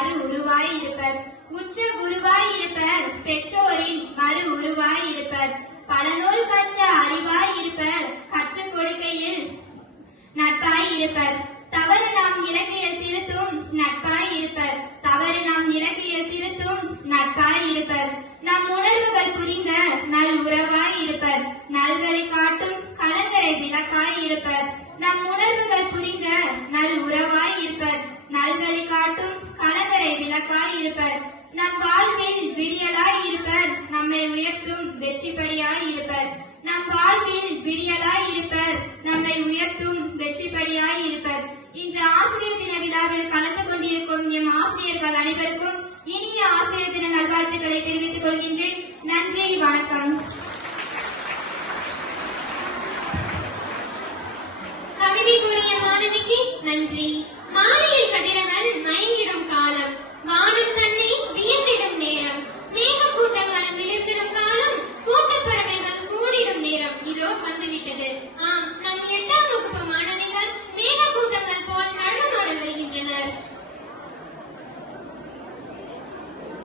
மறு உருவாய் இருப்பர். உற்ற குருவாய் இருப்பர், பெற்றோரின் மறு உருவாய் இருப்பர். பல நூல் கற்ற அறிவாய் இருப்பர், கற்றுக் கொடுக்கையில் நட்பாய் இருப்பர். தவறு நாம் இலக்கையில் திருத்தும் நட்பாய் இருப்பர். தவறு நாம் இலக்கையில் திருத்தும் நட்பாய் இருப்பர். நம் உணர்வுகள் புரிந்த நல் உறவாய் இருப்பர். நல்வழி காட்டும் கலங்கரை விளக்காய் இருப்பர். நம் உணர்வுகள் புரிந்த நல் உறவாய் இருப்பர். நல்வழி காட்டும் கலங்கரை விளக்காய் இருப்பர். நம் வாழ்வில் விடியலாய் இருப்பர். நம்மை உயர்த்தும் வெற்றிப்படியாய் இருப்பர். நம் வாழ்வில் விடியலாய் இருப்பர். நம்மை உயர்த்தும் வெற்றிப்படியாய் இருப்பர். இன்று ஆசிரியர் தின விழாவில் கலந்து கொண்டிருக்கும் எம் ஆசிரியர்கள் அனைவருக்கும் இனிய ஆசிரியர் தின நல்வாழ்த்துக்களை தெரிவித்துக் கொள்கின்றேன். நன்றி, வணக்கம். கவிதை கூறிய மாணவிக்கு நன்றி.